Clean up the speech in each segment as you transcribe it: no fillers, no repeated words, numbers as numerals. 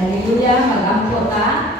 Hallelujah, mag-ampo ka.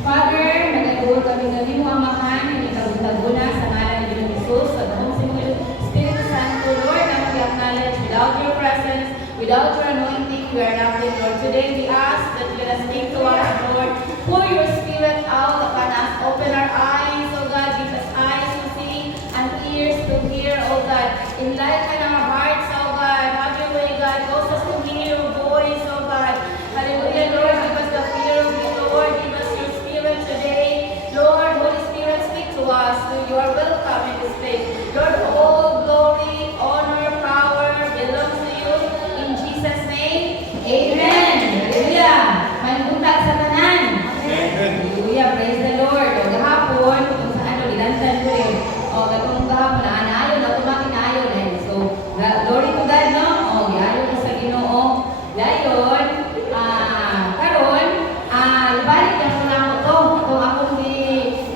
Father, nagagawa kami ng mga amahan, hindi kabutaguna sa ngalan ni Jesus, sa Dahong Simul, Espiritu Santo, Lord, na we acknowledge without your presence, without your anointing, we are nothing, Lord. Today we ask that you let us speak to us, Lord. Pour your Spirit out upon us. Open our eyes, oh God. Give us eyes to see and ears to hear, oh God. Enlighten our hearts, oh God. Have your way, God. Cause us to hear your voice, oh God. Hallelujah, Lord. Give us the fear of you, Lord. Give us your Spirit today. Lord, Holy Spirit, speak to us. You are welcome in this place. Lord, all glory, honor, power belongs to you. In Jesus' name, amen. Hallelujah. Manbuntag sa tanan. Hallelujah. Praise the Lord. O gahapon, kung saan o ilantan ko rin. O gatong gahapon na anaayon, automatic na ayon eh. So, glory to God, no? O, iayon ko sa Ginoo. Dayon, karon, ibalik na ko na ako to. Itong akong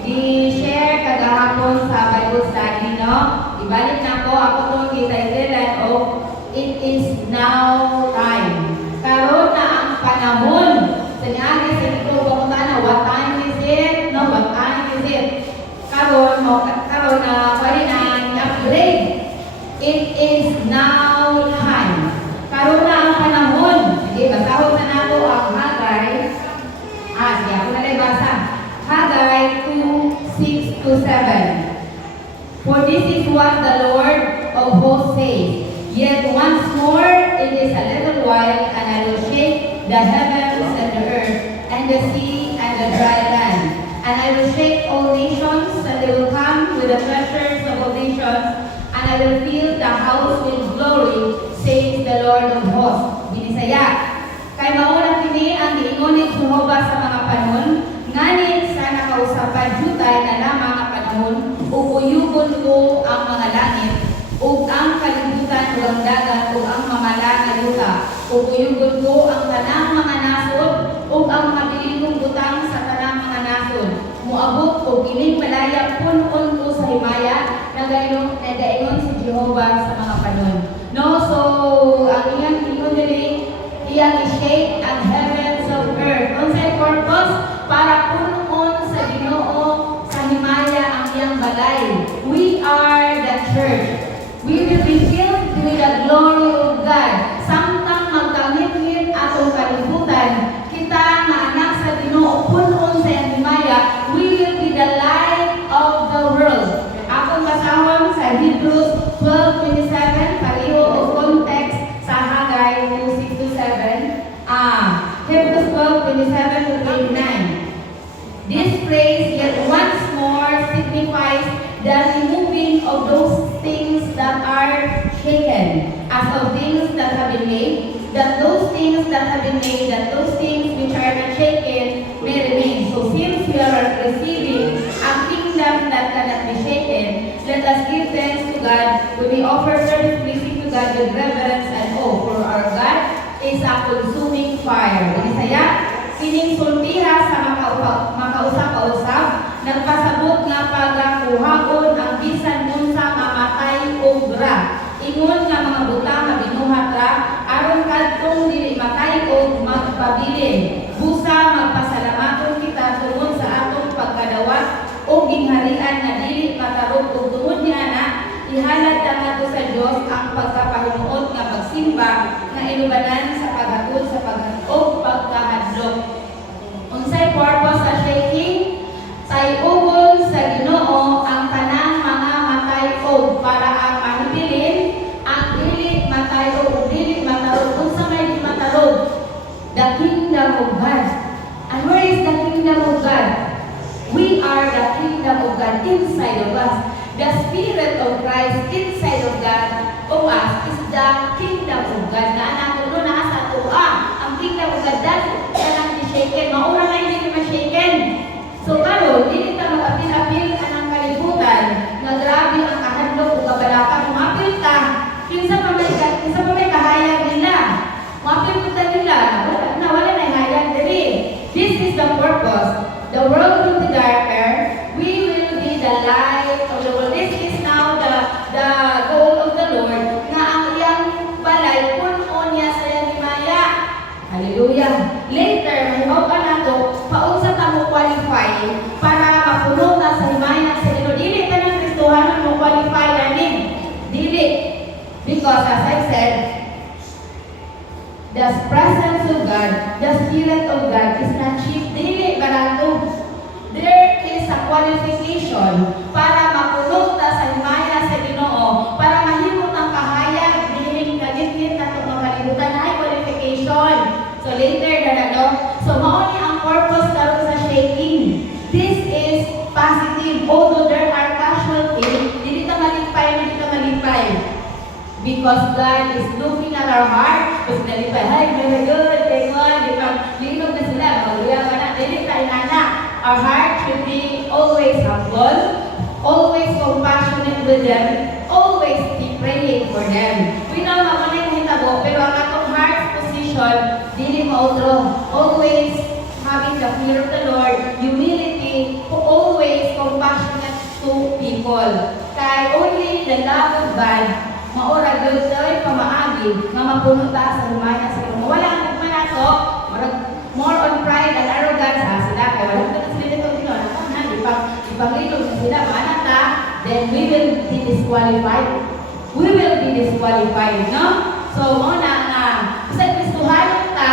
di-share kagahapon sa Bible study, no? Ibalik na ako itong gitailan o it is now time. Karon na ang panahon. Sa niya, sa ito, kung na, what time is it? No, what time is it? Karon na pari na i-upgrade. It is now time. Karon na ang panahon. Sige, basahon na nato ang Haggai. Sige, ako na basa. Haggai 2:6-7. For this is what the Lord of hosts says. Yet once more, it is a little while, and I will shake the heavens and the earth, and the sea and the dry land. And I will shake all nations, and they will come with the treasures of all nations, and I will fill the house with glory, says the Lord of hosts. Binisaya. Kay maunang kini ang giingon ni Jehovah sa mga panahon, nganit sa nakausapan jutay na lamang ang panahon, ukuyugon ko ang mga langit, ug ang kalibutan ug ang dagat ug ang mamala nga yuta. Ukuyugon ko ang tanang mga nasod ug ang mabilingong butang sa tanang mga nasod. Muabot ug ining malaya punon ko sa himaya, nagaingon si Jehovah sa mga panahon. No, so ang iyang ingon diri, iyang i-shake ang heavens of earth. Unsay purpose? Para punon sa Ginoo sa himaya ang iyang balay. We are the church. We will be filled with the glory of God. Samtang magkangit-ngit atong kalibutan, kita nga anak sa Ginoo punon sa iyang himaya, we will be the light of the world. Akong basahon sa Hebrews 12:27, pareho o context sa Haggai 2:6-7. Hebrews 12:27-29. This phrase yet once more signifies the removing of those things that are shaken, as of things that have been made, that those things that have been made, that those things which are not shaken may remain. So since we are receiving a kingdom that cannot be shaken, let us give thanks to God when we offer service pleasing to God with reverence and awe, for our God is a consuming fire. Binisaya, kining sultiha sa makausap-usap, nagpasabot nga pagakuhaon ang bisan unsa mamatay obra. Ingon nga mga buta nga binuhat ra, aron kadtong dili matay o magpabilin. Busa magpasalamaton kita tungod sa atong pagkadawat o gingharian nga dili matarog ug tungod niana, ihalad nato sa Dios ang pagkapahinuot nga pagsimba nga inubanan sa paghatod sa paghatog pagkahadlok. Unsay purpose sa shaking? Tayugon sa Ginoo ang tanang mga matay og para ang mahibilin ang dili matay og dili matarog. Unsa may di matarog? The kingdom of God. And where is the kingdom of God? We are the kingdom of God inside of us. The Spirit of Christ inside of God of us is the kingdom of God. Na nato na sa tuwa ang kingdom of God that cannot be shaken. Maura nga hindi ma-shaken. So karon, dili ta mag-apil-apil anang kalibutan na grabe ang kahadlok ug kabalaka. Mapil ta, kinsa pa may kahayag nila. Mapil ta nila, wala na hayag diri. This is the purpose. The world will be darker. We will be the light of the world. This is now the goal of the Lord na ang iyang balay puno Because as I said, the presence of God, the Spirit of God is not cheap. Dili barato. There is a qualification para mapuno ta sa himaya sa Ginoo, para mahimot ang kahayag dining kaligid na itong makalibutan ay qualification. So later na so mao ni ang purpose karon sa shaking. This is positive, although there are casualties, hindi ka malipay. Because God is looking at our heart, kasi nalipay, hi, very good, thank God, linog na sila, magluya ka na, nalipay na. Our heart should be always humble, always compassionate with them, always be praying for them. We know na muna yung hitabo, pero ang atong heart position, dili mautro, always having the fear of the Lord, humility, always compassionate to people. Kaya only the love of God, maura Diyos ay pamaagi nga mapuno ta sa humaya sa Ginoo. Wala ang manato, more on pride and arrogance sila kay wala ka sila dito Ginoo ipaglilog na sila manata, then we will be disqualified. We will be disqualified, no? So mo na nga sa Kristohanon ta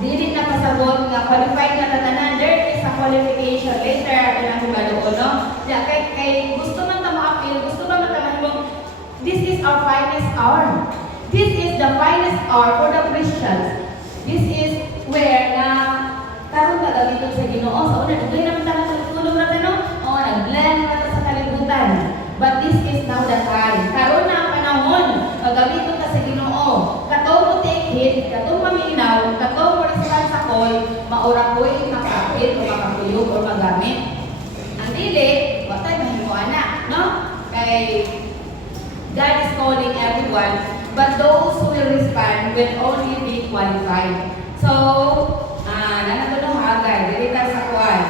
dili na pasabot nga qualified na tatanan. There is a qualification later ang hugado no? Kay gusto man ta ma-appeal, gusto man ta mahimong this is our finest hour. This is the finest hour for the Christians. This is where na karon ta dito sa Ginoo. Sa una dugay naman ta natulog ra no? O nag-blend na sa kalibutan. But this is now the time. Karon na ang panahon gagamiton ta sa Ginoo. Katong mo take it, katong maminaw, katong mo response sa koy, maura koy makapit o makapuyog o magamit. Ang dili, watay mahimuana, no? Kay God is calling everyone, but those who will respond will only be qualified. So, nanatulong agad, dito sa kuwan.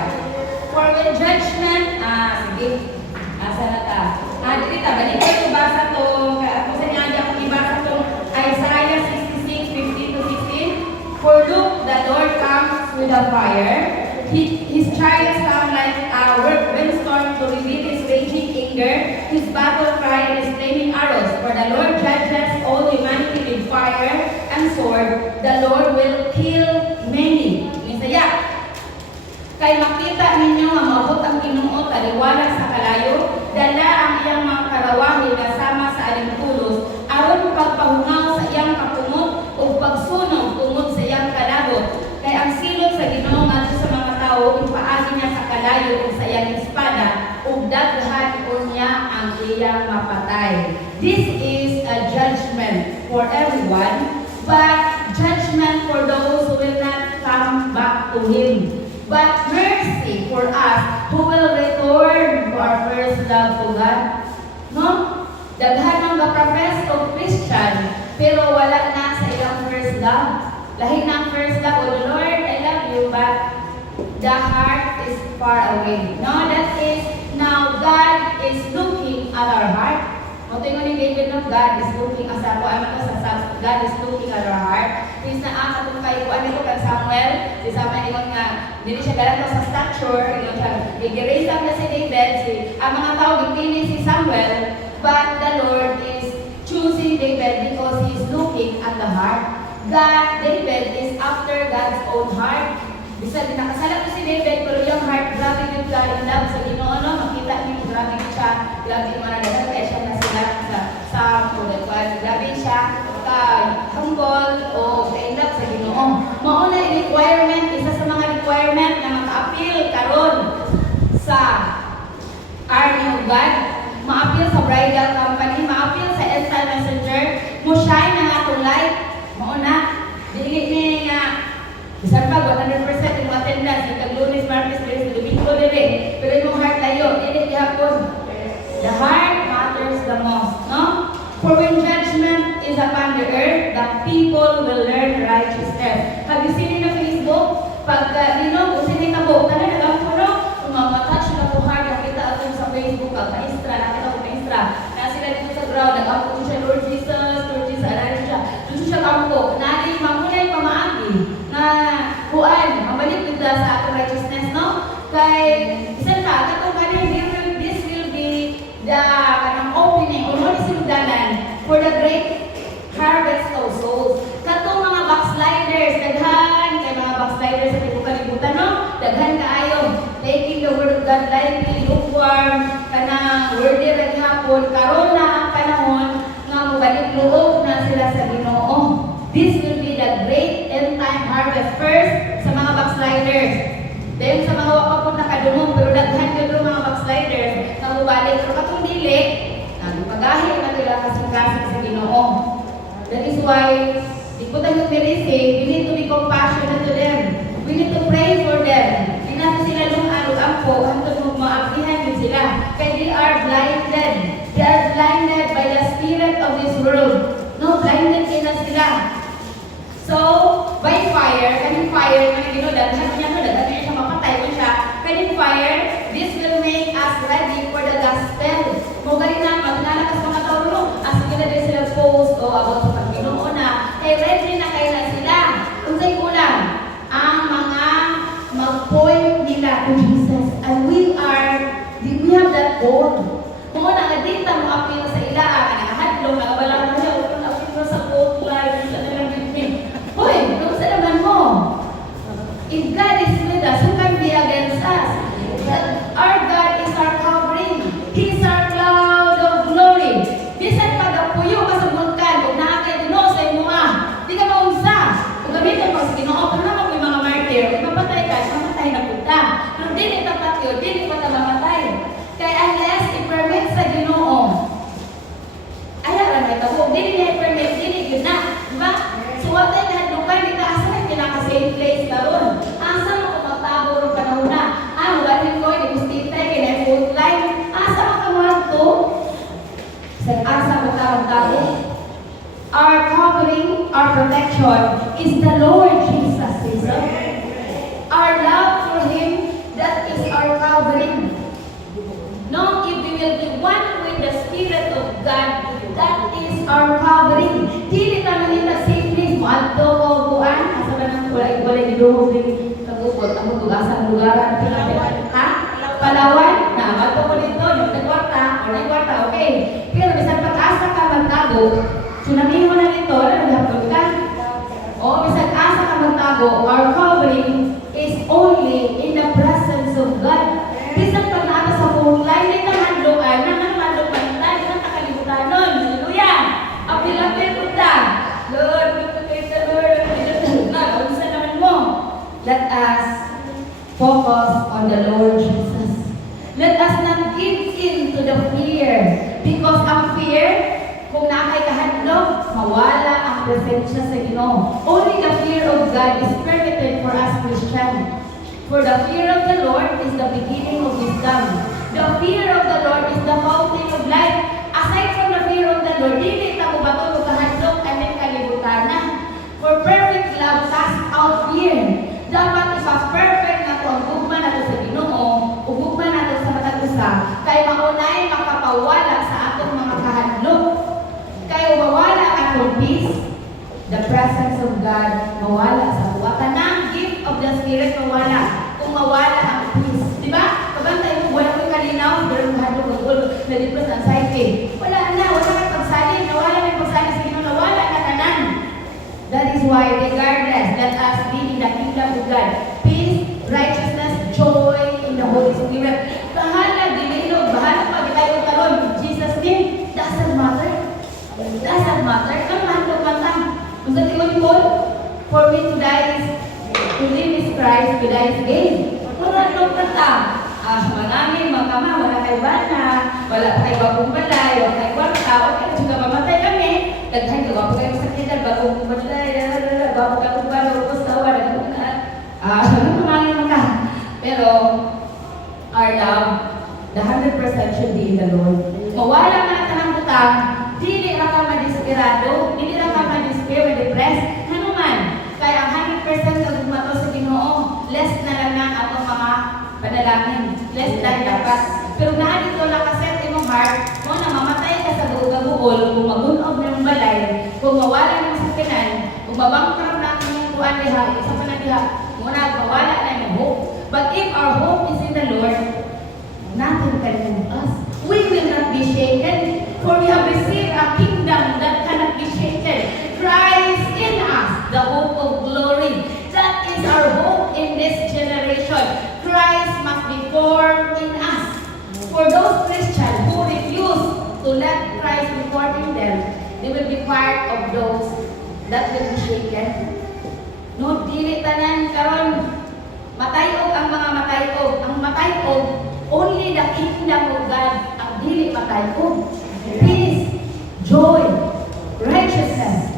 For when judgment, sige, asa na ta? Dito, balik ko ibasa itong, kung sa niya akong ibasa itong Isaiah 66:15-16. For look, the Lord comes with a fire, His chariots come like a windstorm to reveal His raging anger, His battle cry and His flaming arrows. For the Lord judges all humanity with fire and sword. The Lord will kill many. Isaya. Kay makita ninyo nga maabot ang Ginoo taliwanag sa kalayo, dala ang iyang mga karawahi kasama sa alimpulos, aron pagpahungaw sa iyang kapungot o pagsunog tungod sa iyang kalabot. Kay ang silot sa Ginoo ngadto sa mga tao, ipaagi niya sa kalayo ug sa iyang espada, ug daghan niya ang iyang mapatay. This is a judgment for everyone, but judgment for those who will not come back to Him. But mercy for us who will return to our first love to God. No? Daghan ang profess of Christian, pero wala na sa iyang first love. Lahi na ang first love, oh Lord, I love you, but the heart is far away. No, that is, now God is looking at our heart. Motingon ni David no, God is looking at our heart. God is looking at our heart. Is na ang katong kay kuan ko kay Samuel, si Samuel ingon nga dili siya galang sa stature, ingon siya, i-raise up na si David, ang mga tao gipili si Samuel, but the Lord is choosing David because he is looking at the heart. God, David is after God's own heart. Bisa din nakasala ko si David, pero yung heart, grabe yung God in love sa Ginoo, no? Makita niyo, grabe siya, grabe yung manadagan, kaya siya nasila sa Pulagwan. Grabe siya, humble, o in love sa Ginoo. Mauna yung requirement, isa sa mga requirement na maka-appeal karon sa Army of God, ma-appeal sa bridal company, ma-appeal sa Estal Messenger, mo shine ang atong light. Mauna, dili ni nga, bisan pa, 100% yung attendance, yung tag-Lunes, Martes, Lunes, Domingo, dili. Pero yung heart layo, dili hapon. The heart matters the most, no? For when judgment is upon the earth, the people will learn righteousness. Have you seen in the Facebook? Pag, kung sini ka po, tanan ang puno, kung touch na po hard, nakita ako sa Facebook, ang maestra, nakita ko maestra, na sila dito sa ground, nag-ampo ko siya, Lord Jesus, alarin siya. Doon siya kampo, natin, mamunay pamaagi, na kuan, mabalik nila sa ating righteousness, no? Kay, isa ka, katong this will be the opening, or what is yung danan, for the great na ang panahon nga mubalik loob na sila sa Ginoo. This will be the great end time harvest first sa mga backsliders. Then sa mga wakapon nakadumong, pero daghan yun yung mga backsliders na mubalik. Pero katong dili, nagpagahi na nila kasing-kasing sa Ginoo. That is why, di ko tayo we need to be compassionate to them. We need to pray for them. Di natin sila nung alug-ampo, hantod mo maabrihan yun sila. Kaya they are blinded. They are blinded by the spirit of this world. No, blinded na sila. So, by fire, kaning fire, daghan niya siya mapatay ko siya. Kaning fire, this will make us ready for the gospel. Mo gani na magnalakas mga tao, as gina din sila post o about sa Panginoon na, kay ready na kayo na sila. Unsay kulang ang mga mag-point nila to Jesus. And we have that goal. Kung na nga dita mo apil sa ila, nakahadlong, nakabalang na siya, kung apil sa quote live, sa nalang bibig. Hoy, kung sa naman mo, if God is with us, who can be against us? Our God is our covering. He is our cloud of glory. Bisan pag-apuyo ka sa bulkan, kung nakakainuno sa imuha, di ka maunsa. Kung gamitin mo sa Ginoo, pero naman may mga martyr, mapatay ka, mamatay na punta. Pero dili tapat yun, dili pa ta mamatay. Kaya unless i-permit sa Ginoo, ayaw lang may tabo, dili niya i-permit, dili yun na. Diba? So, what ay nahalukan, di ka asa na pinaka-safe place na ron. Asa mo kung magtabo ron panahon na. Watin ko, di mustitay, kina-food line. Asa mo kamuhan to? Asa mo tawag-tabo? Our covering, our protection is the Lord Jesus. Our love for Him, that is our covering. No, if we will be one with the Spirit of God, that is our covering. Dili naman ita simply madto ko buan, asa ba nang wala giduhog din kagupot ang tugasan lugaran ha? Palawan, na madto ko dito yung kwarta, okay. Pero bisan pag-asa ka magtago, tsunami mo na dito, nagapon ka. O bisan asa ka magtago, our covering is only in the presence of God. Bisan pag naata sa phone line, ay nahandloan, nahandlok pantay, nakakalimutan nun. Hallelujah! Apil-apil po ta. Lord, unsa naman mo? Let us focus on the Lord Jesus. Let us not give in to the fear. Because ang fear, kung nakay kahadlok, mawala ang presensya sa Ginoo. Only the fear of God is permitted for us Christians. For the fear of the Lord is the beginning of wisdom. The fear of the Lord is the fountain of life. Aside from the fear of the Lord, dili ta ko bato o kahadlok aning kalibutan na. For perfect love casts out fear. Dapat ipa-perfect na to ang gugma na to sa Ginoo o gugma na to sa matag usa kay maunay makapawala sa atong mga kahadlok. Kay mawala atong peace, the presence of God mawala sa buwa. Tanang gift of the Spirit mawala kung mawala ang peace. Diba? Kabantay mo, wala kang kalinaw, pero mahadlok ang gulo, na-depress ang psyche. Wala kang pagsalin, nawala na yung pagsalin sa Ginoo, nawala na tanan. That is why, regardless, let us be in the kingdom of God. Peace, righteousness, joy in the Holy Spirit. Kahalag, dililog, bahala pag tayo talon. Jesus name, doesn't matter. Doesn't matter. Kang mahadlok man lang. Kung sa tingin ko, for me to die is, to live is Christ, to die is gain. Kung mahadlok man lang, manangin, magkama, wala kayo bana, wala kayo bagong balay, wala kayo kwarta, okay, juga mamatay kami. Daghan ka, wala kayo sakit, bagong balay, bago ka kung bala, upos na wala, kumangin ka. Pero, our love, the 100% should be in the Lord. Mawala na tanang butang, dili ra ka madesperado, dili ra ka madespair, depressed, hanuman. Kaya ang 100% na gumato sa Ginoo, less na lang ang atong mga panalangin. Less than dapat. Pero na dito nakaset imong heart, mo na mamatay ka sa buol, kung magunob ng balay, kung mawala ng sakinan, kung mabangkrap na ang kuan diha, isa pa na diha, muna mawala na yung hope. But if our hope is in the Lord, nothing can move us. We will not be shaken, for we have received a kingdom that cannot be shaken. Christ in us, the hope of glory. That is our hope in this generation. Christ must be formed in us. For those Christians who refuse to let Christ Christ reporting them, they will be part of those that will be shaken. No, dili tanan karon matayog ang mga matayog. Ang matayog, only the kingdom of God ang dili matayog. Peace, joy, righteousness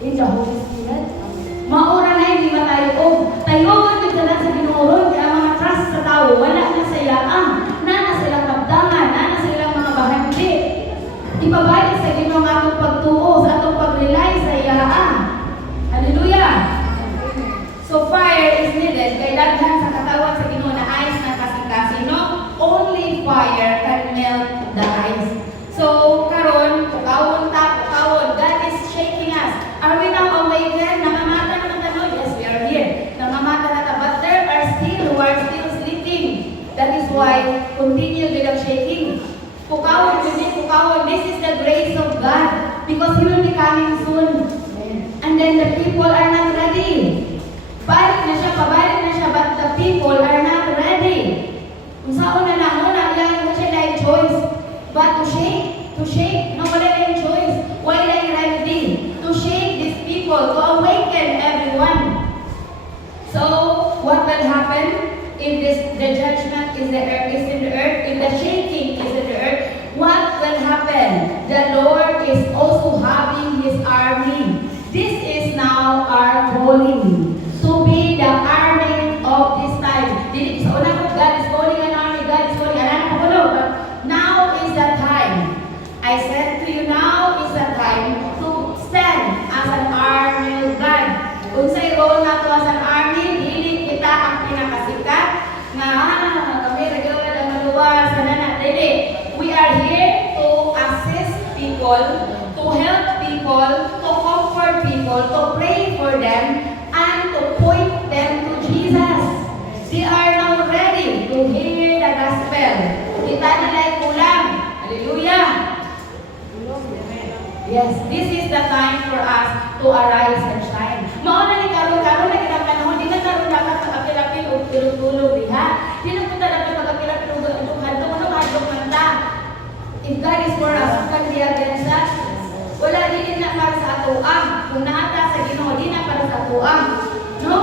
in the Holy Spirit. Maura na hindi matayog. Tayoon yung tanan sa Ginoo, kaya mga trust sa tao, wala na sayaan, na silang magdangan, na silang mga bahandi. Ipabalik sa Ginoo ang atong pagtuo, sa atong pag-rely sa iyaan. Hallelujah! So fire is needed. Kaya daghan sa katawan sa Ginoo na ice na kasing-kasing, no? Only fire can melt the ice. So, karon, pukawon ta, pukawon. God is shaking us. Are we now awakened? Namamata na tayo? Yes, we are here. Namamata na tayo. But there are still who are still sleeping. That is why, continue with the shaking. Pukawon, pukawon. This is the grace of God. Because He will be coming soon. And then the people are not ready. Balik na siya, pabalik na siya, but the people are not ready. Kung saan na lang, wala lang siya na choice. But to shake, no, wala lang choice. Why lang remedy? To shake these people, to awaken everyone. So, what will happen if the judgment is in the earth, if the shaking is in the earth? What will happen? The Lord is also having His army. This is now our calling to be the army of this time. Dili sa una ko, God is calling an army, God is calling an army. But now is the time. I said to you, now is the time to stand as an army of God. Kung sa'y role na to as an army, dili kita ang pinakasikat na kami regular ang maluwas, dili. We are here to assist people, to help people, to comfort people, to pray for them, and to point them to Jesus. They are now ready to hear the gospel. Kita nila'y kulang. Hallelujah! Yes, this is the time for us to arise and shine. Mauna ni karon na kita panahon, di na karon dapat magapil-apil o tulog-tulog diha. Di na punta dapat magapil-apil o tulog-tulog. Ano hadlok man ta? If God is for us, who can be against us? Wala din na para sa atuang. Kung naata sa Ginoo, di na para sa atuang. No?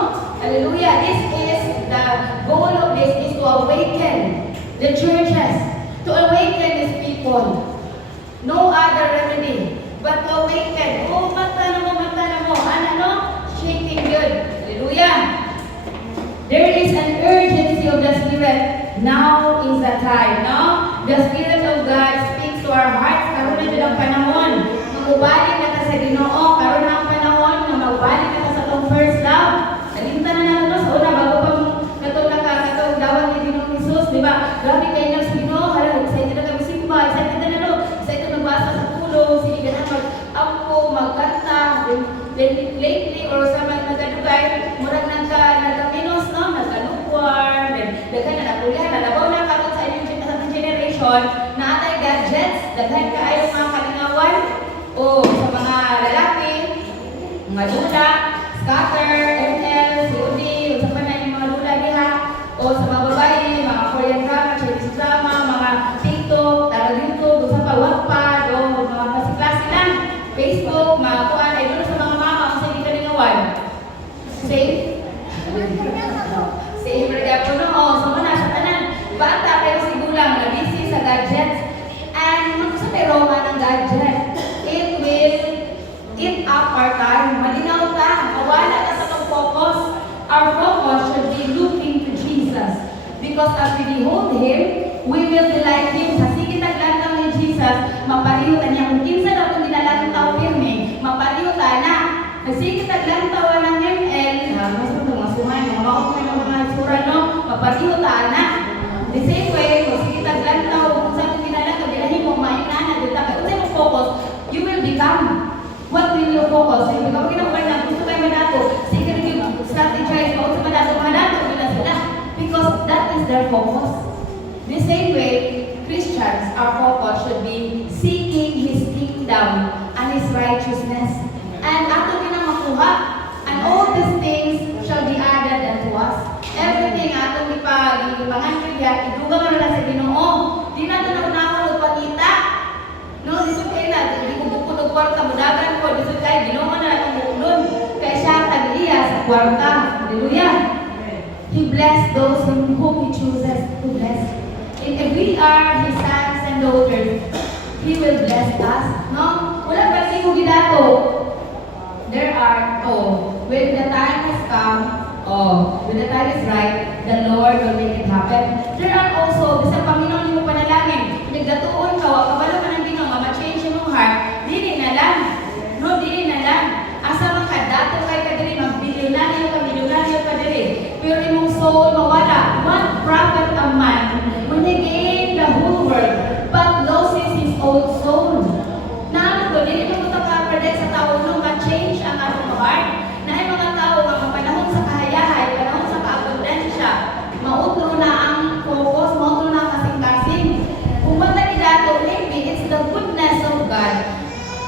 Hallelujah. This is the goal of this is to awaken the churches, to awaken these people. No other remedy but to awaken. Oh, mata na mo. Ano? Shaking good. Hallelujah. There is an urgency of the Spirit. Now is the time, no? The Spirit of God speaks to our hearts. Karoon na bilang panahon. Magubalik na ka sa Ginoo. Karoon na ang panahon na magubalik na ka sa itong first love. Nalimtan na natin sa una bago pa katong dawang ni Ginoong Jesus, di ba? Grabe kayo na sa Ginoo. Hala, excited na kami simba. Excited na no? Excited magbasa sa tulong. Sige ka na mag-ampo, magkanta. Lately or sa mga nagadugay, murag nagkaminos, no? Nagkalukwar. Daghan na nakulihan. Nalabaw na karoon sa inyong generation na atay gadgets. Daghan ka ayaw mga kalingawan. O sa mga lalaki, mga lula, scatter, ML, COD, o sa panay yung mga lula diha. O sa mga babae, mga Korean drama, Chinese drama, mga TikTok, YouTube, o sa Wattpad, o mga klase lang. Facebook, mga kuan, ay doon sa mga mama, kasi hindi kalingawan. Safe? Safe, ragya po no? O, so muna sa tanan. Bata, pero sigulang na busy sa gadgets. And sa pero nga ng gadget, it will eat up our time. Malinaw ta, mawala na sa itong focus. Our focus should be looking to Jesus. Because as we behold Him, we will be like Him. Sa sige taglantaw ni Jesus, mapaliw ta niya. Kung kinsa daw kung dinalang tao pirme, mapaliw ta na. Sige taglantaw ng ML, mas mga sumay, mga maot na mga sura, no? Mapaliw ta na. The same way, kung sige taglantaw, kung saan kung dinalang tao, dinahin mo, maayun na na, dito ka. Kung sa'yo focus, you will become. What will you focus? Yung ikaw kinakawal na, gusto kayo manato, sige rin yung strategize, kung sa manato, bila sila. Because that is their focus. The same way, Christians, our focus should be seeking His kingdom and His righteousness. And ato kinang makuha, and all these things shall be added unto us. Everything ato ipangan kaya idugang na sa Ginoo. Di na ito na unahon o panita. No? kwarta. Hallelujah. He bless those whom He chooses to bless. And if we are His sons and daughters, He will bless us. No? Wala pa si Hugidato. There are, when the time has come, when the time is right, the Lord will make it happen. There are also, bisang Panginoon yung panalangin, nagdatuon ka, kabalo ka ng Ginoo, ma-change yung heart, dili na lang. No, dili na lang. Asa man ka, dato kay ka dili, mag-bilyonaryo ka dili. Pero imong soul mawala. One prophet a man, when he gained the whole world, but loses his own soul. Na ano, dili mo ito ka-predict sa tao nung ma-change ang atong heart. Na ay mga tao, mga panahon sa kahayahay, panahon sa kaabundansya, mautro na ang focus, mautro na ang kasing-kasing. Kung matali dato, maybe it's the goodness of God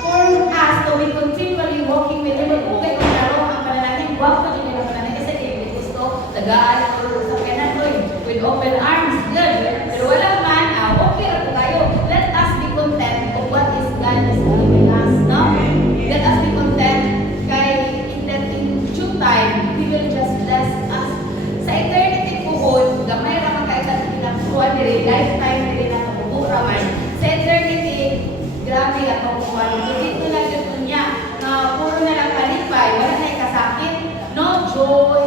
for us to be continually walking with Him. Okay, kung naroon ang panalangin, huwag ko din yung panalangin kasi hindi gusto, tagaan, or sa kanan with open arms, good. Pero walang man, okay ako tayo. Let us be content of what is God is giving us, no? Let us be content kay in due time, He will just bless us. Sa eternity puhon, gamay naman kay pinagsuan nila, lifetime nila na kabubura man. Sa eternity, grabe atong kuwan. Dito lang yun niya, na puro na lang kalipay, wala na yung kasakit, no joy.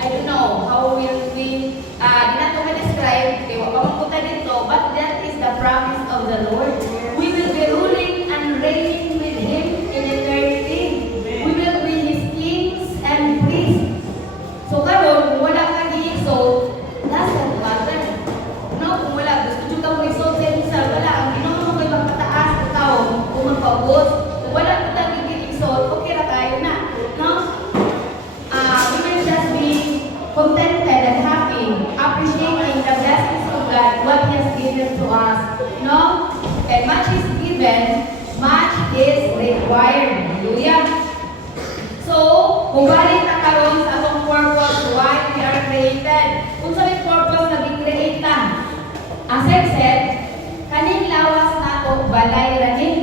I don't know how will we, di na ito ma-describe, kaya wapamakuta dito, but that is the promise of the Lord. We will be ruling and reigning with Him in eternity. We will be His kings and priests. So karon, kung wala kang i-exalt, doesn't matter. No, kung wala, gusto nyo ka mag-exalt sa himself, wala, ang Ginoo mo kayo magpataas ng tao, kung magpabot. Kung wala ko tayong i-exalt, okay na tayo na. No? We will just be contented and happy, appreciating the blessings of God, what He has given to us. No? And much is given, much is required. Hallelujah. So, kung balik na karon sa atong purpose, why we are created. Kung sa may purpose na gi-create na. As I said, kaning lawas na ito, balay raning.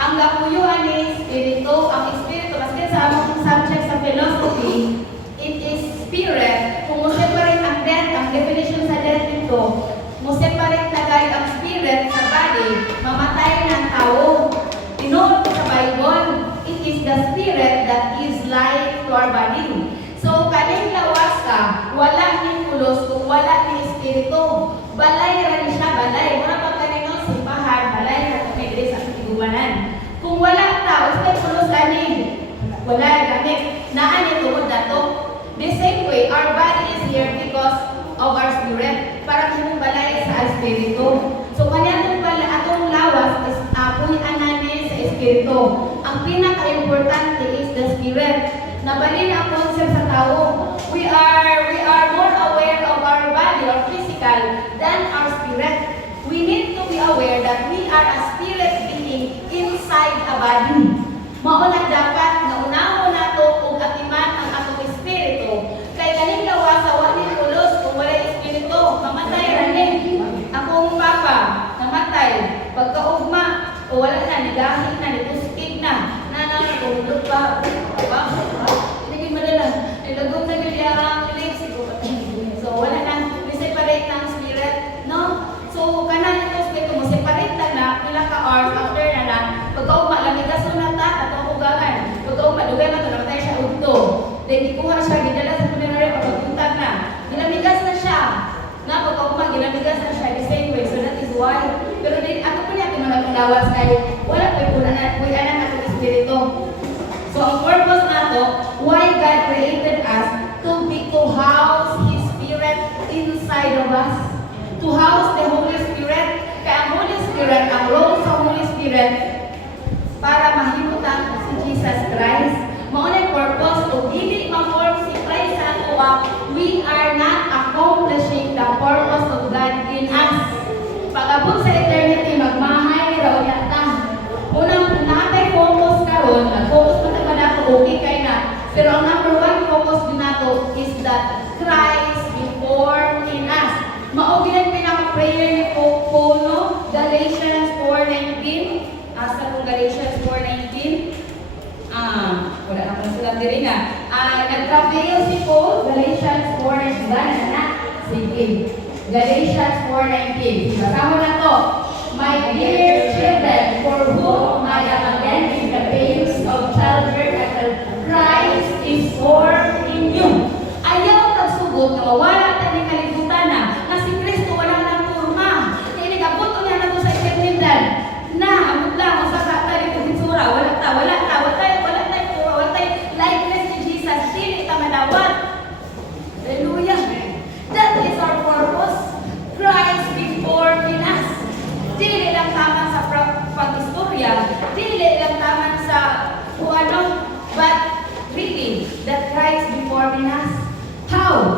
Ang lapuyuan ni Espiritu, ang Espiritu, maski sa among subject sa philosophy, it is spirit. Kung mo-separate ang death, ang definition sa death nito, mo-separate na guide ang spirit sa body, mamatay ng tao. Tinood sa Bible, it is the spirit that gives life to our body. So, kaning lawas ka, wala ni pulos kung wala ni Espiritu. Balay rin siya, balay. Muna pag kanino, simbahan, balay na kumigri sa tigubanan. Kung wala tao, sa pulos kanin, wala gamit. Naan ito mo dato. The same way, our body is here because of our spirit. Para kinong balay sa Espiritu. So, kanya atong lawas is puyan namin sa Espiritu. Ang pinaka-importante is the spirit. Nabalin ang concept sa tao. We are more aware of our body or physical than our spirit. We need to be aware that we are a spirit being inside a body. Mauna dapat na unahon nato kung atiman ang atong espiritu. Kay kaning lawas sa wali pulos kung wala espiritu, mamatay ranin. Akong papa, namatay. Pagkaugma, o wala na, nigahin na, nituskig na. Nanang, tumulog pa. Hindi madala. Nilagom na ganyan ang lips. So, wala na. Separate ng spirit. No? So, kanan ito, espiritu mo, separate na pila ka hours after na lang. Pagkaugma, lamigas mo na ta, atong ugangan. Pagkaugma, dugay man ito, namatay siya ugto. Then, ikuha siya, gidala sa funerary, pagkaguntag na. Ginamigas na siya. Na pagkaugma, ginamigas na siya the same way. So, that is why. Pero din, ako po niya, lawas kay wala ko'y puyanan atong espiritu. So, ang purpose nato, why God created us to house His Spirit inside of us. To house the Holy Spirit. Kaya ang Holy Spirit, ang role sa Holy Spirit, para mahimutan si Jesus Christ. Maunay purpose, to dili ma-form si Christ sa ato, we are not accomplishing the purpose of God in us. Pag-abot sa eternity, magmahay raw yata. Unang natay focus karon, nag-focus pa naman ako, okay kay na. Pero ang number one focus din nato is that Christ be formed in us. Maugilan pinaka-prayer ni Paul, no? Galatians 4:19. Asa kong Galatians 4:19? Wala naman silang diri nga. Nagtrabaho si Paul, Galatians 4:19. Sige. Galatians 4:19. Basaho na to. My dear children, for whom I am again in the pains of childbirth until Christ is formed in you. Ayaw tagsugod na mawala tayo ng kalibutan na si Kristo walang nang turma. Inigabot niya na to sa eternidad na amot lang sa tayo ng hitsura. Wala tayo likeness ni Jesus. Dili ta madawat. Hallelujah. That is our purpose. Christ before in us. Dili lang taman sa pag-istorya, dili lang taman sa kung ano, but really, that Christ before in us. How?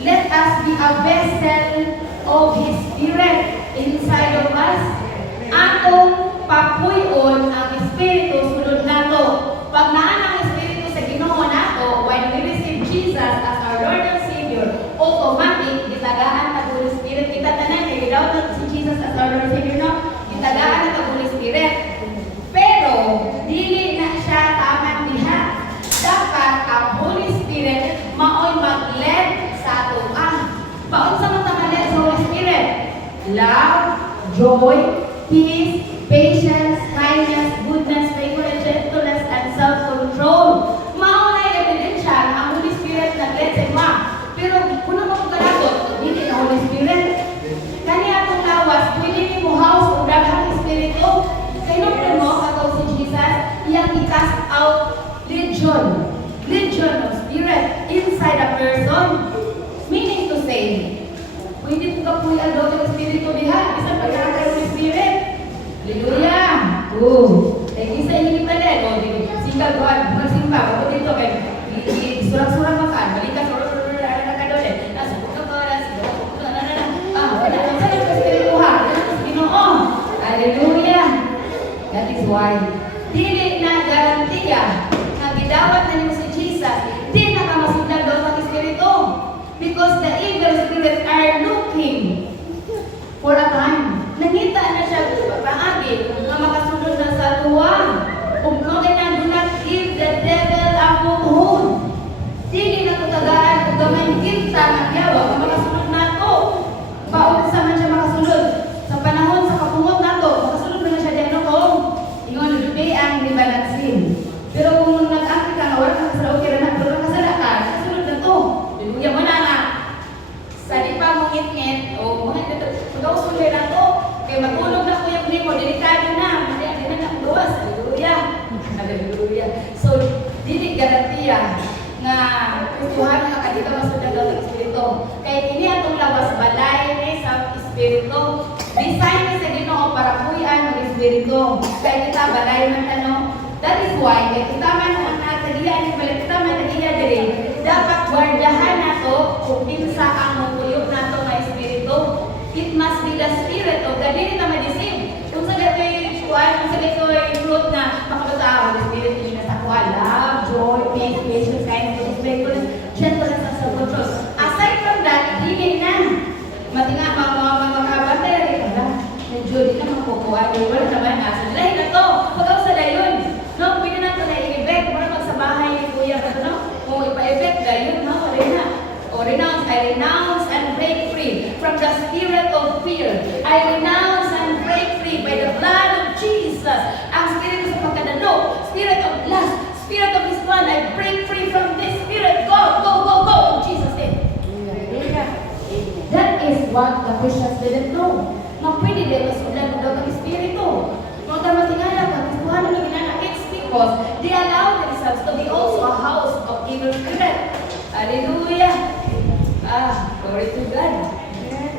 Let us be a vessel of His Spirit inside of us. Atong papuyon ang Espiritu sulod nato. Pag naan ang Espiritu sa Ginoo nato, when we receive Jesus as our Lord and Savior, automatic gitagaan ang Holy Spirit. Kita tanan kay daw si Jesus as our Lord and Savior, no? Gitagaan ang Holy Spirit. Pero dili na siya taman diha. Dapat ang Holy Spirit maoy mag-lead sa ato. Paunsa man ta ma-lead sa Holy Spirit? Love, joy, peace, patience, kindness, goodness, faithfulness, gentleness, and self-control. Mao na ebidensya na ang Holy Spirit nag-lead sa ima. Pero kung ano mo kalagot, hindi na Holy Spirit. Kani atong lawas, pwede ni mo house o daghang espiritu. Kay nung mo, kagaw si Jesus, iyang i-cast out legion of spirit inside a person. Meaning to say, pwede po ka po i-alot ang espiritu diha, isang pagkakay ng spirit. Hallelujah! Kaya isa yung ipalit, singkag ko, magsimba, ako dito, kaya surang-surang makan, balik ka, hallelujah! That is why, dili na garantiya na gidawat na niyo si Jesus, di na ka masundan daw ng Espiritu. Because the evil spirits are looking for a time. Nangita na siya paagi na makasunod na sa tuwa. Kung noon na do not give the devil a foothold. Dili na kutagaan kung gamay kita ng yawa kung makasunod na to. Paunsa man siya makasunod. Sa panahon sa kapungod na to, makasunod na siya dyan noong ingon lubi ang libalansin. Pero kung nag-akit ka na wala ka sa okay na pero nakasala ka, kasunod na to. Hallelujah mo na nga. Sa di pa mong ngit-ngit, o mga ito, pag-ausulay na to, kaya matulog na ko yung mo, delikado na, hindi na nakagawas. Hallelujah. Hallelujah. So, dili garantiya nga kustuhan nga kadito masunod daw ng Espiritu. Kaya kini atong lawas balay ni sa Espiritu. Design ni sa Ginoo para puyan ng Espiritu. Kaya kita balay man tanong. That is why kaya kita man ang natagiya ni balik kita man nagiya diri. Dapat guardahan nato kung kinsa ang mupuyok nato nga Espiritu. It must be the Spirit of God. Dili ta ma-deceive. Kung sa gatoy kuan, kung sa gatoy fruit na makabataw, the Spirit ni sa kuan, love, joy, peace, patience, kindness, faithfulness, gentleness, and self-control. Aside from that, dili na. Matinga mga bantay rin ka. Medyo di na makukuha. Wala naman na. Sa lahi na to. Pagaw sa dayon. No, pwede na ito na i-effect. Muna magsabahay ni Kuya. No? Kung ipa-effect dayon, no? I renounce and break free from the spirit of fear. I renounce and break free by the blood of Jesus. Ang spirit sa pagkadalo, spirit of lust, spirit of His blood, I break free from this spirit. Go, go, go, go, in Jesus' name. That is what the Christians didn't know. Na pwede din masundan daw ng Espiritu. Kung matingala ka, Kristuhan na ginana, it's because they allow themselves to be also a house of evil spirit. Hallelujah! Glory to God.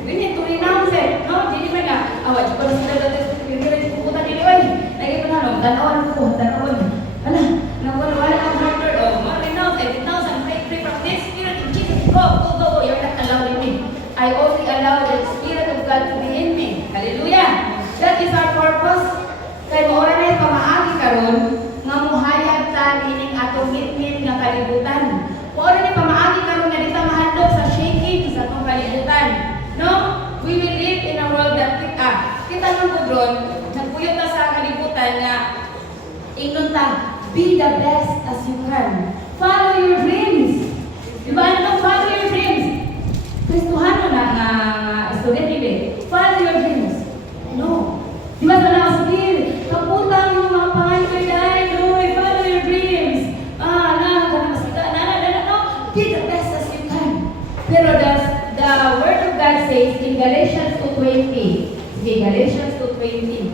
We need to renounce it. No, hindi man na. Awad ko na sila dati sa pinagkira yung pupunta nila. Lagi pa na, tanawan ko, tanawan. Hala, wala kang murder. Renounce it, renounce and break free from this spirit in Jesus. Go, go, go, go. You're not allowing me. I only allow the Spirit of God to be in me. Hallelujah! That is our purpose. Kaya maura na yung pamaagi karon nga muhayag ta ining atong ngit-ngit nga kalibutan. Maura na yung pamaagi karon nga dita mahandog sa shaking sa atong kalibutan. No? We will live in a world that kita man po doon, nagpuyot na sa kalibutan nga ingnon ta, be the best as you can. Follow your dreams. Di ba? Ano? Follow your dreams. Kristuhano na nga student ibig. Follow your dreams. No. Di ba sa lang, sige, kaputang yung mga pangalan ko dahil, follow your dreams. No. Be the best as you can. Pero the Word of God says in Galatians 2:20. Sige, Galatians 2:20.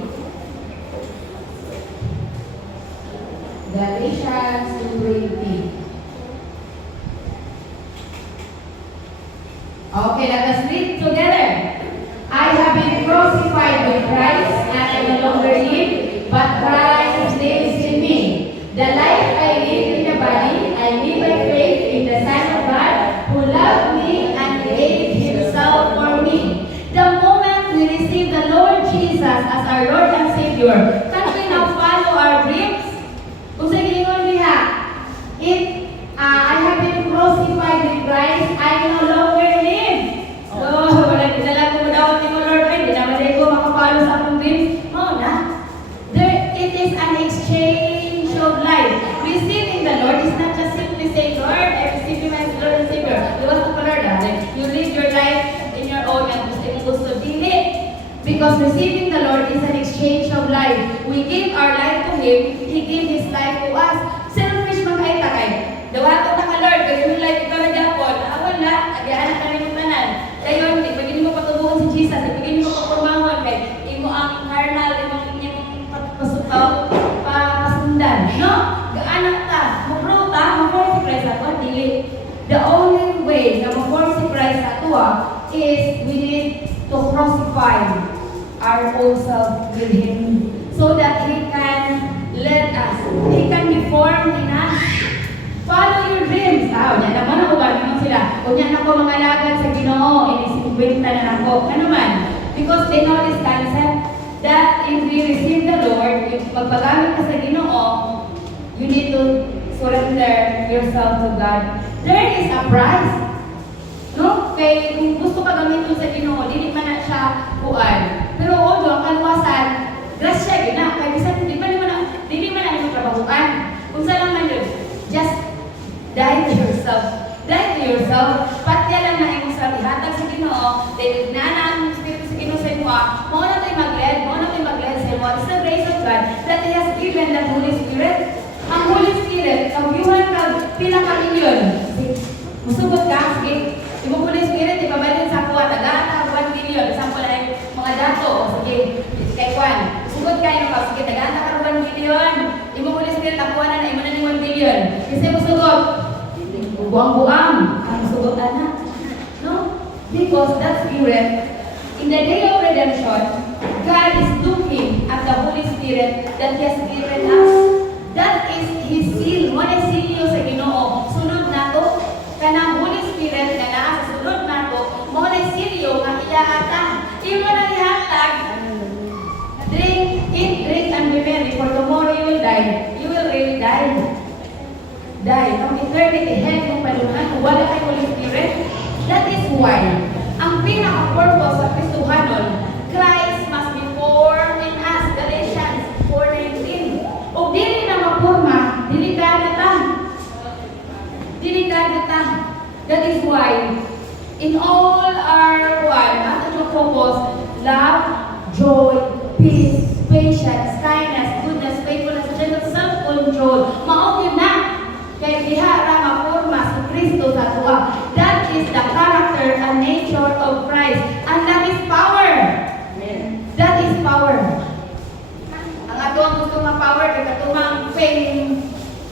Galatians 2:20. Okay, let us read together. I have been crucified with Christ, and I no longer live, but Christ lives in me. The life I live in the body, I live by faith in the Son of God, who loved me and gave Himself for me. The moment we receive the Lord Jesus as our Lord and Savior, can we now follow our dreams? Kung sa gilingon niya, I have been crucified with Christ, I no longer live. So, wala dinala ko daw ni Lord, ay, di naman ko makapalo sa akong dreams. No, na. It is an exchange of life. Receiving the Lord is not just simply saying, Lord, I receive you as Lord and Savior. Diba sa Lord, you live your life in your own and gusto dili. Because receiving the Lord is an exchange of life. We give our life to Him, He gave His life to us. Selfish man kayo takay. Dawa ko na ka Lord, kasi yung life ikaw na Japon. Wala, agyaan kami ng tanan. Kayo, pagin mo patubuhan si Jesus, pagin mo papormahon, kay imo ang carnal, imong pasundan. No? Gaanak ta, mapruta, maform si Christ ako, dili. The only way na maform si Christ ako is we need to crucify our own self with Him so that He can let us, He can be formed in us. Follow your dreams. Yan naman ako naman sila. O yan ako mga lagad sa Ginoo, inisipwenta na ako. Ano man? Because they know this concept that if we receive the Lord, if magpagamit ka sa Ginoo, you need to surrender yourself to God. There is a price. No? Kaya kung gusto ka gamitin sa Ginoo, dili man na siya kuan. Pero although ang kalwasan, grasya yun na. Kaya bisan, dili man na yung trabahuan. Kung saan lang man yun, just die to yourself. Die to yourself. Patya lang na imong sa ihatag sa Ginoo, dahil na ang Espiritu sa Ginoo sa imo, mo na tayo mag-lead sa imo. It's the grace of God that He has given the Holy Spirit. Ang Holy Spirit, kagyuhan ka, pila ka milyon. Musubot ka, sige. Imong Holy Spirit, ipabalin sa kuwa, taga 1 million. Example ay mga dato, sige, kay Juan. Musubot kayo ka, sige, taga ka 1 million. Imong Holy Spirit, takuha na imo na ni 1 billion. Kasi musubot, buang-buang, ang musubot na. No? Because that Spirit, in the day of redemption, God is looking at the Holy Spirit that He has given us. That is His seal. Mo na seal niyo sa Ginoo. Sunod na to. Kanang Holy Spirit na naa sa sunod na to, mo na seal niyo nga iyahatag. Imo na ihatag. Drink and be merry, for tomorrow you will die. You will really die. Die. From eternity, head mong palunan, wala kay Holy Spirit. That is why, ang pinaka-purpose sa Kristuhanon, Christ must be formed in us. Galatians 4:19. O dili na mapurma, delikado ta. That is why, in all our focus, love, joy, peace, patience, kindness, goodness, faithfulness, gentleness, self-control. Mao yun na. Kaya diha ra mapurma si Kristo sa tuwa. That is the character and nature of Christ. And that is power. Amen. That is power. Ang ato ang gusto nga power, kay katumang fame,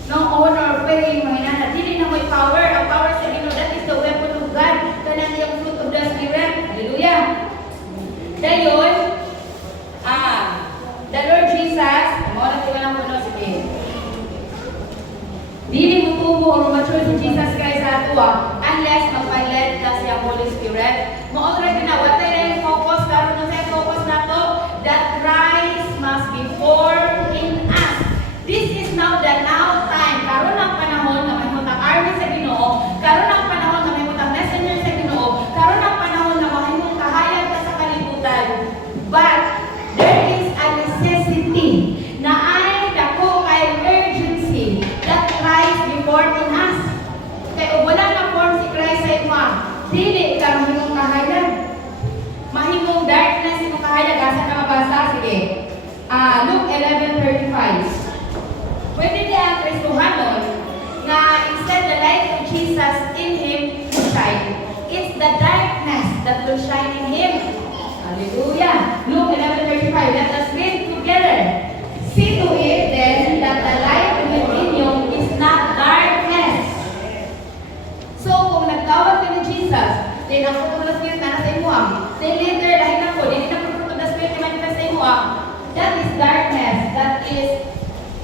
no honor, fame, mga inana. Dili na may power. Ang power sa Ginoo, that is the weapon of God. Kanang yung fruit of the Spirit. Hallelujah. Dayon, the Lord Jesus, mawala tayo lang puno, sige. Dili mo tubo o mature si Jesus Christ sa ato unless magpag-led ka siya Holy Spirit. Mo-already na, what tayo yung focus, karoon na siya focus na to, that Christ must be formed in us. This is now the now time. Karoon ang panahon na may mutang army sa Ginoo, karoon ang panahon na may mutang messenger sa Ginoo, karoon ang panahon na may mutang kahayag ka sa kalibutan. But there is a necessity na ay dako kay urgency that Christ be born in us. 11:35. Pwede niya ang Kristohanon na instead the light of Jesus in him to shine, it's the darkness that will shine in him. Hallelujah. Luke 11:35. Let us read together. See to it then that the light within you is not darkness. So, kung nagtawag ka ni Jesus, then ang fruit of the Spirit na nasa imo then later, dahil na po, then ang fruit of the Spirit na manifest sa imo that is darkness. That is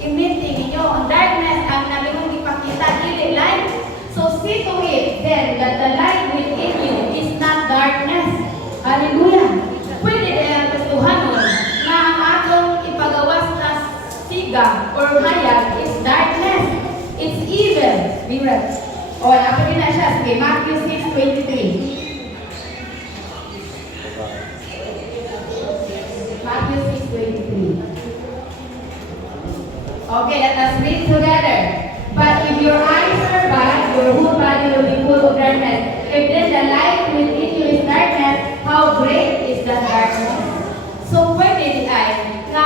emitting inyo. Ang darkness ang nalimong ipakita, dili light. So, see to it then that the light within you is not darkness. Hallelujah. Pwede din ang Kristohanon na ang atong ipagawas na siga or hayag is darkness. It's evil. Be right. O, napagin na siya. Sige, Matthew 6:23. Matthew 6:23. Okay, let us read together. But if your eyes are bad, your whole body will be full of darkness. If then the light within you is darkness, how great is that darkness? So, pwede di ay na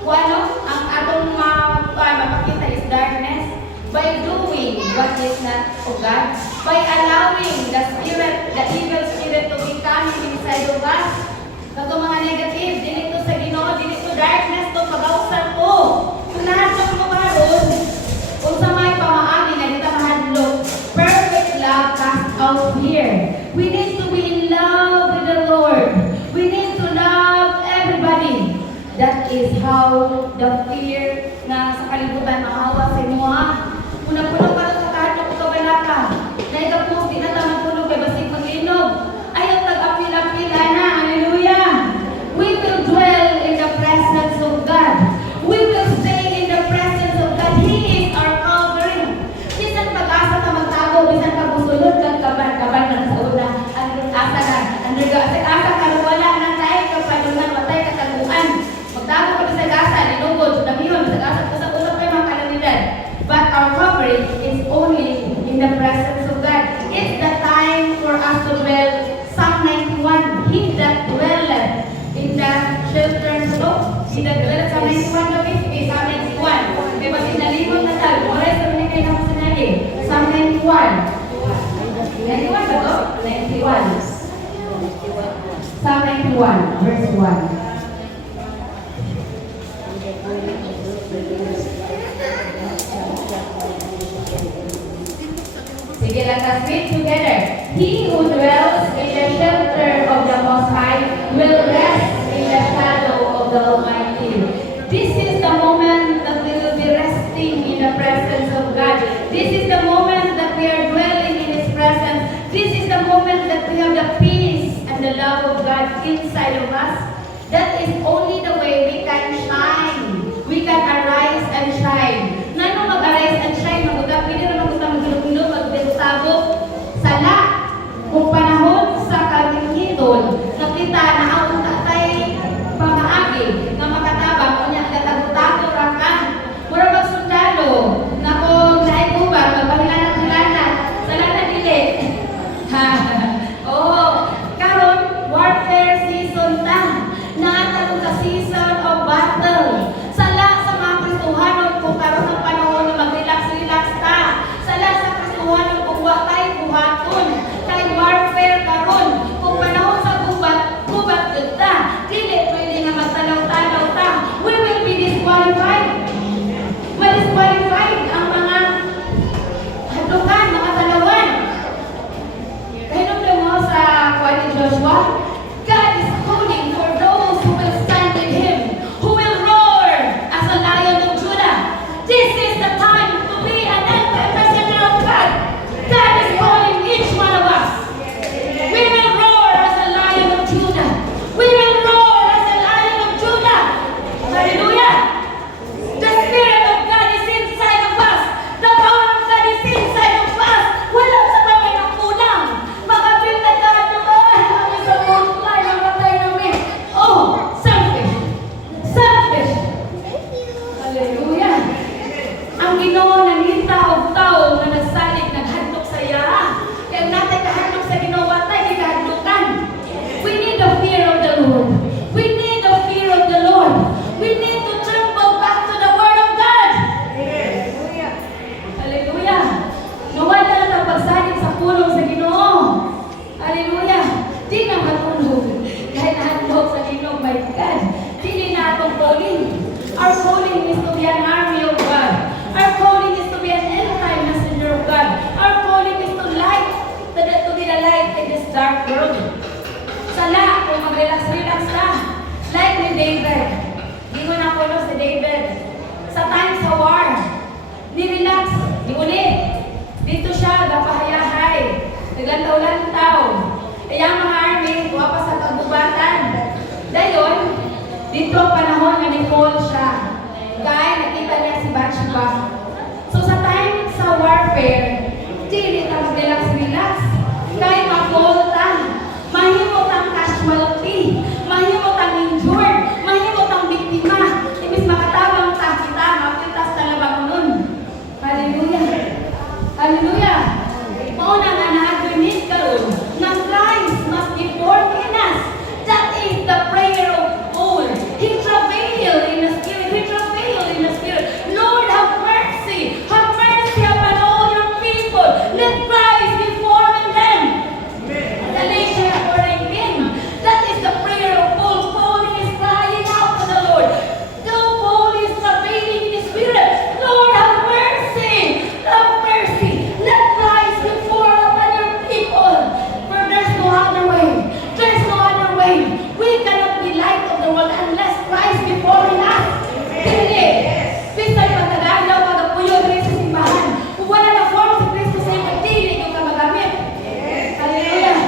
kung ano, ang atong mapakita is darkness by doing what is not of God, by allowing the spirit, the evil spirit to be coming inside of us. Kato mga negative, dili to sa Ginoo, dili to darkness to pag-ausar ko. Kung lahat ng mabaron, kung sa may pamaagi na dito mahadlok, perfect love casts out fear. We need to be in love with the Lord. We need to love everybody. That is how the fear na sa kalibutan maawa sa inyo Una-una para sa kahit ng kabalaka. Dahil kapos, di na tamang tulog, kay basig maglinog. Ayaw tag-apil-apila na. Hallelujah! We will dwell in the presence of God. We will stay in the presence of God. He is our covering. Bisan pag-asa ka magtago, bisan pag-usulod kang kaban ng sa una. Ang asa na. Asa ka, wala na tayo kapanunan, matay kataguan. Magtago ka bisag asa, linugod, namiwan, bisag asa, sa una kayo mga kalanidad. But our covering is only in the presence of God. It's the time for us to dwell. Psalm 91, he that dwelleth in the shelter of he that dwelleth, Psalm 91 kami, Psalm 91. Kaya pati nalimot na tayo, oras na mga kayo na sinali. Psalm 91. 91 ba to? 91. Psalm 91, verse 1. Sige, let us read together. He who dwells in the shelter of the Most High will rest in the shadow of the Almighty. This is the moment that we will be resting in the presence of God. This is the moment that we are dwelling in His presence. This is the moment that we have the peace and the love of God inside of us. That is only the way we can shine. We can arise and shine. Nano mag-arise and shine, pwede na magutang magulog-ulog, magdegutabo, sala. Kung panahon sa kalingiton, nakita na ang tatay pamaagi na makatabang, kunya nagtatagutabo rakan. Mura magsundalo, na kung naikubar, magpahilanat-hilanat, sala na dili. Oh, karon warfare season ta. catch back. So sa time sa warfare, dili ta relax. Kay ma-fall ta, mahimo tang casualty, mahimo tang injured, mahimo tang biktima. Imbis makatabang ta kita, mapitas ta labang nun. Hallelujah. Hallelujah. Mao na nga na-admit karon na Christ must be born in us. That is the prayer of Paul. He travailed in the Spirit. He travailed in the Spirit. Lord, have mercy. Have mercy upon all your people. Let Christ be formed in them. The nation according to him. That is the prayer of Paul. Paul is crying out to the Lord. Though Paul is travailing in the Spirit. Lord, have mercy. Have mercy. Let Christ be formed upon your people. For there's no other way. There's no other way. We cannot be light of the world unless Christ be formed in us. Dili. Bisay pagkadalaw, pagkapuyo, dili sa simbahan. Kung wala na form si Kristo sa iyo, dili yung ka magamit. Hallelujah.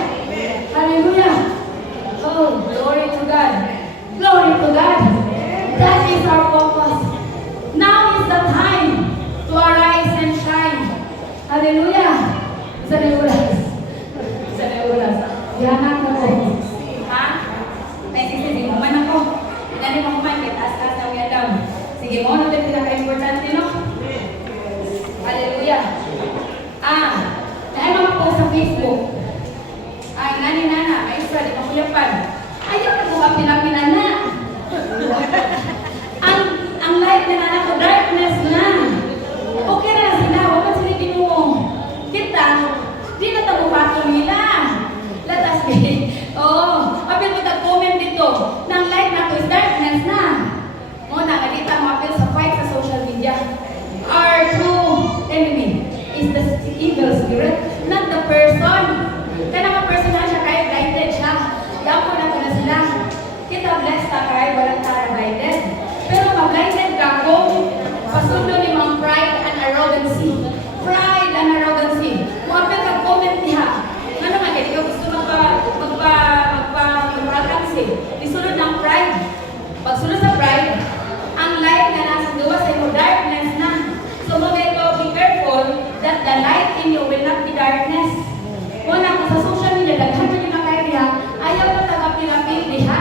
Hallelujah. Oh, glory to God. Glory to God. That is our focus. Now is the time to arise and shine. Hallelujah. Sa neuras. Sa neuras. Yanak na ko. Ha? Ay, sige, kuman ako. Pinali mo kuman, taas-taas na uyan daw. Sige, mo na din pinaka-importante, no? Hallelujah. Dahil mga post sa Facebook. Ay, nani-nana, ay isra, di makulipan. Ayaw na buka pinapinana. Ang light na nana ko, darkness na. Okay na sila, huwag ka silipin mo. Kita, di na tabukato nila. Let us be. Apil mo tag-comment dito. Nang light na to is darkness na. Muna, kadita mo apil sa fight sa social media. Our true enemy is the evil spirit, not the person. Kaya naman person na siya, kaya blinded siya. Yapo na na sila. Kita blessed na kaya walang tara blinded. Pero ma-blinded ka kung pasundo ni mga pride and arrogancy. Pride and arrogancy. Kung apil ka-comment niya, ano nga, kaya di ka gusto magpa-arrogancy. Isunod ng pride. Pagsunod sa pride, ang light na nasa duwa sa iyo, darkness na. So mga ito, be careful that the light in you will not be darkness. Muna, kung sa social media, daghan na yung nakaya niya, ayaw na tagapil-apil diha.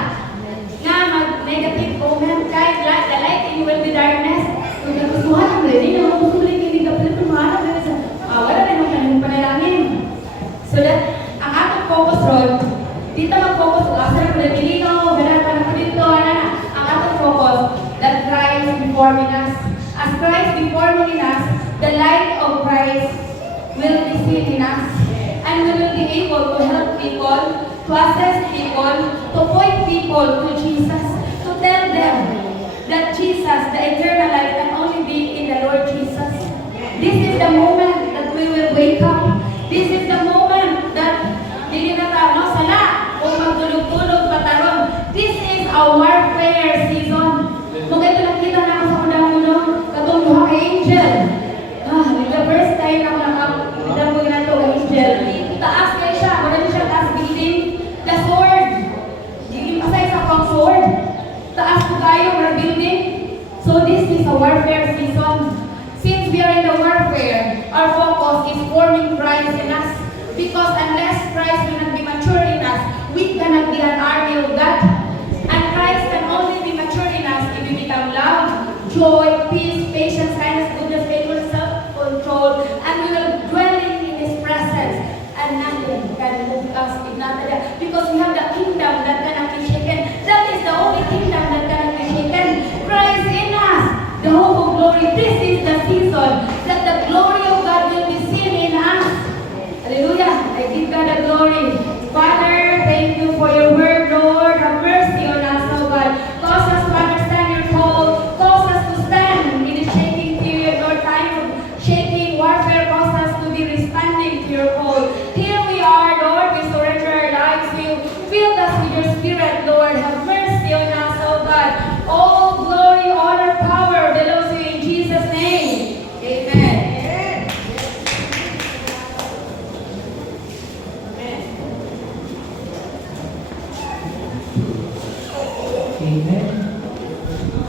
Nga, mag-negative comment, kahit the light in you will be darkness. Kung nagustuhan ang ready na mapusuling, hindi ka pala tumahanap na sa, wala na yung kanong panalangin. So that, ang atong focus ron, dito mag-focus kung asa na pinabilino, ganaan pa na po dito, ang atong focus, that Christ be forming us. As Christ be forming in us, the light of Christ will be seen in us. And we will be able to help people, to assist people, to point people to Jesus, to tell them that Jesus, the eternal life, can only be in the Lord Jesus. This is the moment that we will wake up. This is the moment that hindi na tayo sala o magtulog-tulog pataron. This is our warfare season. Kung ito nakita na ako sa unang mundo, katong duha ka angel. The first time ako nakakita mo na ito, angel. Taas kayo siya, wala niya siya taas building. The sword. Hindi pasay sa pang sword. Taas po tayo, wala building. So this is a warfare season. Since we are in the warfare, our focus is forming Christ in us. Because unless Christ will not be mature in us, we cannot be an army of God. And Christ can only be mature in us if we become love, joy, peace, patience, kindness, goodness, faithfulness, self-control, and we will dwell in His presence. And nothing can move us if not that. Because we have the kingdom that cannot be shaken. That is the only kingdom that cannot be shaken. Christ in us, the hope of glory. This is the season that the glory of God will be seen in us. Hallelujah. I give God the glory. Father, thank you for your word, Lord. Have mercy on us, oh God. Cause us to understand your call. Cause us to stand in the shaking period, Lord. Time of shaking warfare. Cause us to be responding to your call. Here we are, Lord. We surrender our lives to you. Fill us with your spirit, Lord. Have mercy on us, oh God. All glory, honor, power belongs to you in Jesus' name. Amen. Amen.